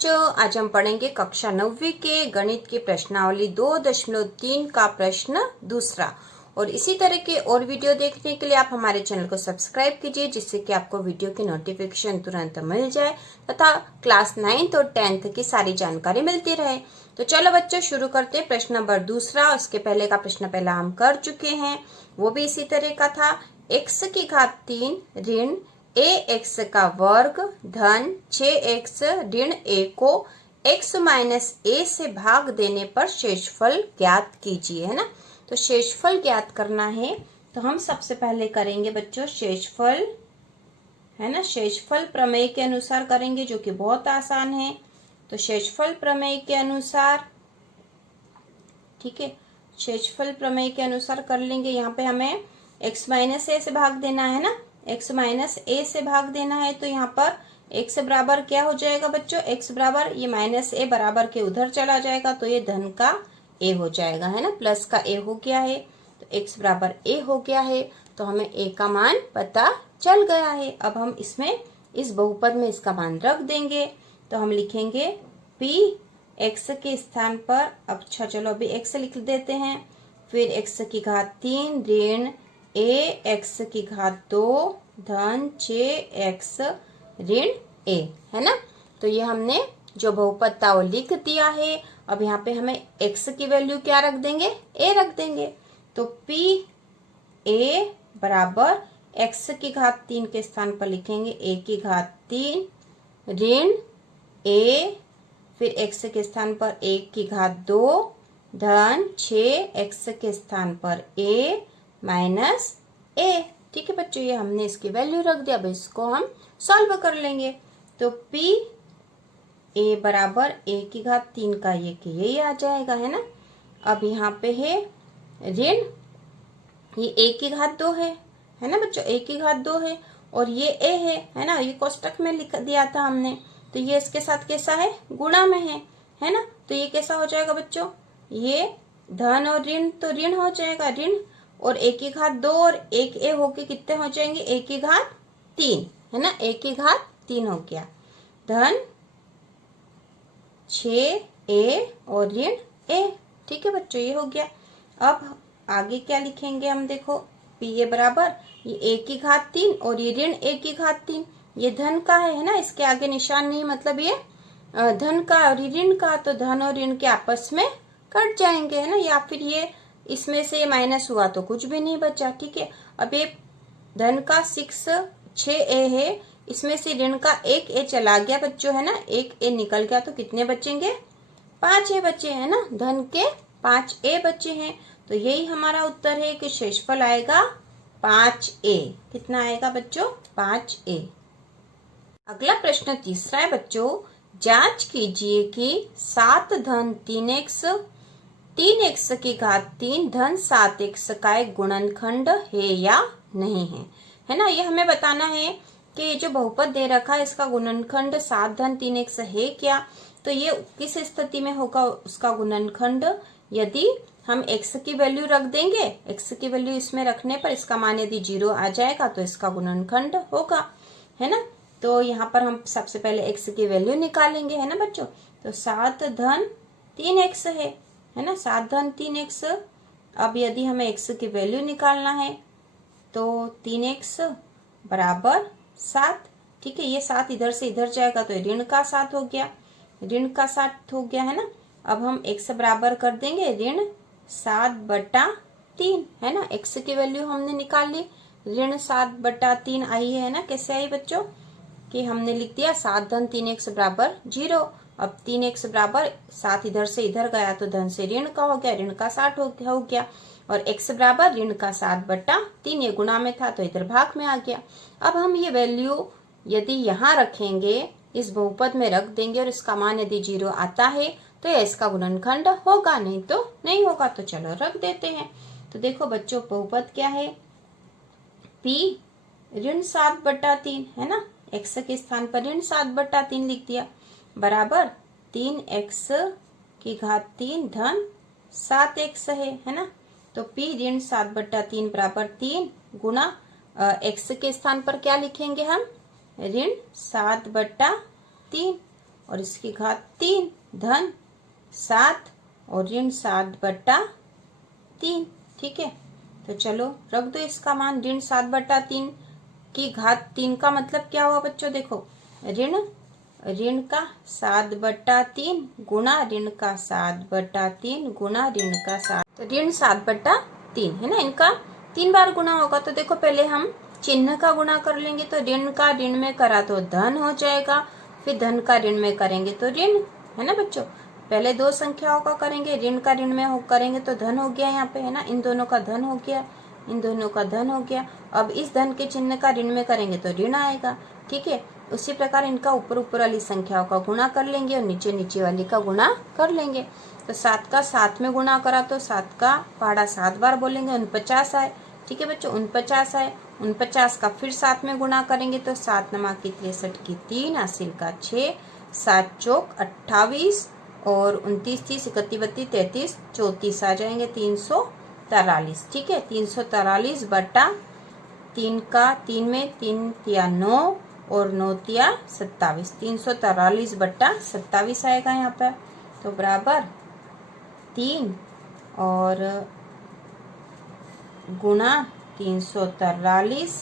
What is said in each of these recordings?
बच्चों, आज हम पढ़ेंगे कक्षा 9वीं के गणित की प्रश्नावली 2.3 का प्रश्न दूसरा। और इसी तरह के और वीडियो देखने के लिए आप हमारे चैनल को सब्सक्राइब कीजिए, जिससे कि आपको वीडियो की नोटिफिकेशन तुरंत मिल जाए तथा क्लास 9th और 10th की सारी जानकारी मिलती रहे। तो चलो बच्चों, शुरू करते हैं प्रश्न नंबर दूसरा। उसके पहले का प्रश्न पहला हम कर चुके हैं, वो भी इसी तरह का था। x की घात 3 ऋण ax का वर्ग धन 6x ऋण a को x माइनस a से भाग देने पर शेषफल ज्ञात कीजिए, है ना। तो शेषफल ज्ञात करना है, तो हम सबसे पहले करेंगे बच्चों शेषफल, है ना। शेषफल प्रमेय के अनुसार करेंगे, जो कि बहुत आसान है। तो शेषफल प्रमेय के अनुसार, ठीक है, शेषफल प्रमेय के अनुसार कर लेंगे। यहाँ पे हमें x माइनस ए से भाग देना है ना, x माइनस ए से भाग देना है। तो यहाँ पर x बराबर क्या हो जाएगा बच्चों, x बराबर ये माइनस ए बराबर के उधर चला जाएगा, तो ये धन का a हो जाएगा, है ना। प्लस का a हो गया है, तो x बराबर a हो गया है। तो हमें a का मान पता चल गया है। अब हम इसमें इस बहुपद में इसका मान रख देंगे। तो हम लिखेंगे p x के स्थान पर, अच्छा चलो अभी x लिख देते हैं, फिर x की घात 3 ऋण a x की घात 2 धन 6x ऋण a, है ना। तो ये हमने जो बहुपद था वो लिख दिया है। अब यहाँ पे हमें x की वैल्यू क्या रख देंगे, a रख देंगे। तो p a बराबर x की घात 3 के स्थान पर लिखेंगे a की घात 3 ऋण a, फिर x के स्थान पर a की घात 2 धन 6x के स्थान पर a माइनस a। ठीक है बच्चों, ये हमने इसकी वैल्यू रख दिया। अब इसको हम सॉल्व कर लेंगे। तो p a बराबर a की घात 3 का ये कि यही आ जाएगा, है ना। अब यहाँ पे है ऋण, ये a की घात 2 है ना बच्चों, a की घात 2 है, और ये a है ना। ये कोष्टक में लिख दिया था हमने, तो ये इसके साथ कैसा है, गुणा में है ना। तो ये कैसा हो जाएगा बच्चों, ये धन और ऋण, तो ऋण हो जाएगा, ऋण और a की घात 2 और एक a होके कितने हो जाएंगे, a की घात 3, है ना। a की घात 3 हो गया, धन 6a और ऋण a। ठीक है बच्चों, ये हो गया। अब आगे क्या लिखेंगे हम, देखो p a बराबर ये a की घात 3 और ये ऋण a की घात 3, ये धन का है ना। इसके आगे निशान नहीं, मतलब ये धन का और ऋण का, तो धन और ऋण के आपस में कट जाएंगे, है ना। या फिर ये इसमें से माइनस हुआ तो कुछ भी नहीं बचा। ठीक है, अब ये धन का 6a है, इसमें से ऋण का 1a चला गया बच्चों, है ना। 1a निकल गया, तो कितने बचेंगे, 5a बचे, है ना। धन के 5a बचे हैं। तो यही हमारा उत्तर है कि शेषफल आएगा 5a। कितना आएगा बच्चों, 5a। अगला प्रश्न तीसरा है बच्चों, जांच कीजिए कि 7 धन 3x की घात 3 धन 7x का एक गुणनखंड है या नहीं है ना। ये हमें बताना है कि ये जो बहुपद दे रखा है इसका गुणनखंड 7 धन 3x है क्या। तो ये किस स्थिति में होगा उसका गुणनखंड, यदि हम x की वैल्यू रख देंगे, x की वैल्यू इसमें रखने पर इसका मान यदि 0 आ जाएगा तो इसका गुणनखंड होगा, है ना। तो यहाँ पर हम सबसे पहले x की वैल्यू निकालेंगे, है ना बच्चों। तो 7 धन 3x है ना, 7 धन 3x। अब यदि हमें x की वैल्यू निकालना है तो 3x बराबर 7। ठीक है, ये 7 इधर से इधर जाएगा, तो ऋण का 7 हो गया, ऋण का 7 हो गया, है ना। अब हम x बराबर कर देंगे ऋण 7/3, है ना। x की वैल्यू हमने निकाल ली, ऋण 7/3 आई है ना। कैसे आई बच्चों, कि हमने लिख दिया 7 धन 3x बराबर 0। अब 3x बराबर 7 इधर से इधर गया, तो धन से ऋण का हो गया, ऋण का 7 हो गया, और x बराबर ऋण का 7/3, ये गुणा में था तो इधर भाग में आ गया। अब हम ये वैल्यू यदि यहाँ रखेंगे, इस बहुपद में रख देंगे, और इसका मान यदि 0 आता है तो यह इसका गुणनखंड होगा, नहीं तो नहीं होगा। तो चलो रख देते हैं। तो देखो बच्चों, बहुपद क्या है, p ऋण 7/3, है ना। x के स्थान पर ऋण 7/3 लिख दिया, बराबर 3x की घात 3 धन 7x है ना। तो p ऋण 7/3 बराबर 3 गुना x के स्थान पर क्या लिखेंगे हम, ऋण 7/3, और इसकी घात 3 धन 7 और ऋण 7/3। ठीक है, तो चलो रख दो इसका मान। ऋण 7/3 की घात 3 का मतलब क्या हुआ बच्चों? देखो ऋण का 7/3 गुणा ऋण का 7/3 गुणा ऋण का 7, तो ऋण 7/3 है ना, इनका 3 बार गुणा होगा। तो देखो पहले हम चिन्ह का गुणा कर लेंगे, तो ऋण का ऋण में करा तो धन हो जाएगा, फिर धन का ऋण में करेंगे तो ऋण, है ना बच्चों। पहले दो संख्याओं का करेंगे, ऋण का ऋण में करेंगे तो धन हो गया यहाँ पे, है ना। इन दोनों का धन हो गया, इन दोनों का धन हो गया। अब इस धन के चिन्ह का ऋण में करेंगे तो ऋण आएगा। ठीक है, उसी प्रकार इनका ऊपर ऊपर वाली संख्याओं का गुणा कर लेंगे और नीचे नीचे वाली का गुणा कर लेंगे। तो 7 का 7 में गुणा करा तो 7 का पहाड़ा 7 बार बोलेंगे, 49 आए। ठीक है बच्चों, 49 आए। 49 का फिर 7 में गुणा करेंगे तो 7 नमा की 63 की 3 हासिल का 6, 7 चौक 28 और 29 30 31 32 33 34 आ जाएंगे 343। ठीक है, 343 बटा 3 का 3 में 3 तिया 9 और 9 तिया 27, 343 बटा 27 आएगा यहाँ पर। तो बराबर 3 और गुणा 343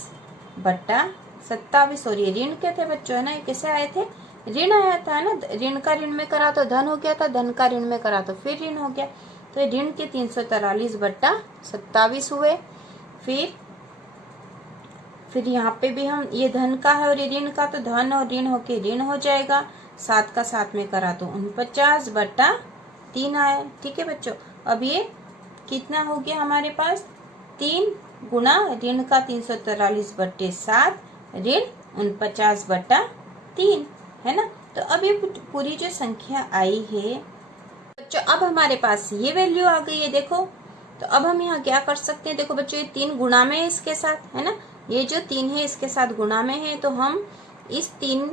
बटा 27। और ये ऋण के थे बच्चों, है ना, ये कैसे आए थे? ऋण आया था, है ना। ऋण का ऋण में करा तो धन हो गया था, धन का ऋण में करा तो फिर ऋण हो गया। तो ऋण के 343 बटा 27 हुए। फिर यहाँ पे भी हम, ये धन का है और ये ऋण का, तो धन और ऋण होके ऋण हो जाएगा। 7 का 7 में करा तो 49 बटा 3 आया। ठीक है बच्चों, अब ये कितना हो गया हमारे पास? 3 गुणा ऋण का 343 बटे 7 ऋण 49 बटा 3, है ना। तो अब ये पूरी जो संख्या आई है बच्चों, अब हमारे पास ये वैल्यू आ गई है। देखो, तो अब हम यहाँ क्या कर सकते हैं? देखो बच्चों, ये 3 गुणा में है इसके साथ, है ना। ये जो 3 है इसके साथ गुणा में है, तो हम इस 3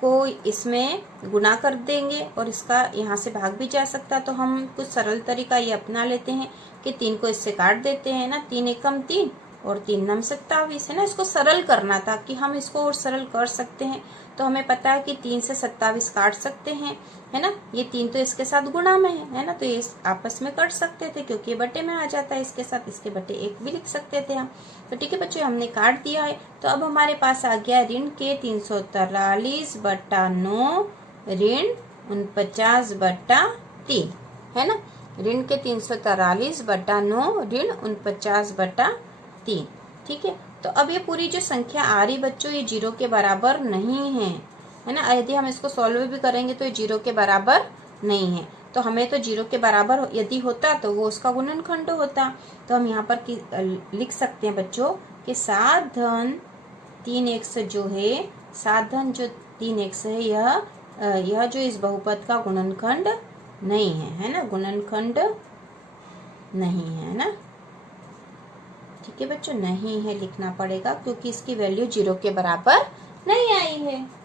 को इसमें गुणा कर देंगे और इसका यहाँ से भाग भी जा सकता है। तो हम कुछ सरल तरीका ये अपना लेते हैं कि 3 को इससे काट देते हैं ना। 3 एकम 3 और 3 नम 27, है ना। इसको सरल करना था कि हम इसको और सरल कर सकते हैं। तो हमें पता है कि 3 से 27 काट सकते हैं, है ना। ये 3 तो इसके साथ गुणा में है ना, तो ये आपस में कट सकते थे क्योंकि ये बटे में आ जाता है इसके साथ, इसके बटे 1 भी लिख सकते थे हम। तो ठीक है बच्चों, हमने काट दिया है। तो अब हमारे पास आ गया ऋण के 343 बटा 9 ऋण 49 बटा 3, है ना। ऋण के 343 बटा 9 ऋण 49 बटा 3। ठीक है, तो अब ये पूरी जो संख्या आ रही बच्चों, ये 0 के बराबर नहीं है ना। यदि हम इसको सॉल्व भी करेंगे तो ये 0 के बराबर नहीं है। तो हमें तो 0 के बराबर यदि होता तो वो उसका गुणनखंड होता। तो हम यहाँ पर लिख सकते हैं बच्चों कि 7 धन 3x जो है, 7 धन जो 3x है, यह जो इस बहुपद का गुणनखंड नहीं है ना, गुणनखंड नहीं है ना। ठीक है बच्चों, नहीं है लिखना पड़ेगा क्योंकि इसकी वैल्यू 0 के बराबर नहीं आई है।